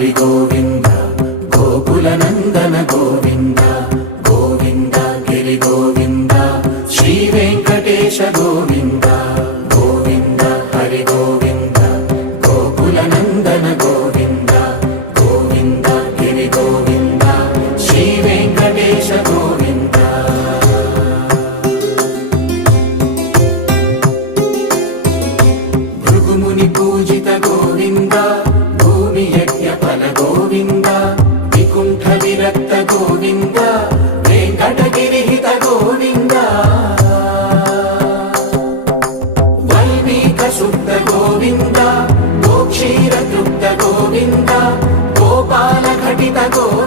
హరి గోవింద గోకుల నందన గోవింద గోవింద గిరి గోవింద శ్రీ వెంకటేశ గోవింద గోవింద హరి గోవింద గోకుల నందన గోవింద గోవింద గిరి గోవింద శ్రీ వెంకటేశ గోవింద భృగుముని పూజిత గోవింద భూమి యజ్ఞ ఫల గోవింద వికుంఠ విరక్త గోవింద వెంకటగిరిహిత గోవింద వైదిక శుద్ధ గోవింద గోక్షీర తృప్త గోవింద గోపాల ఘటిత గోవింద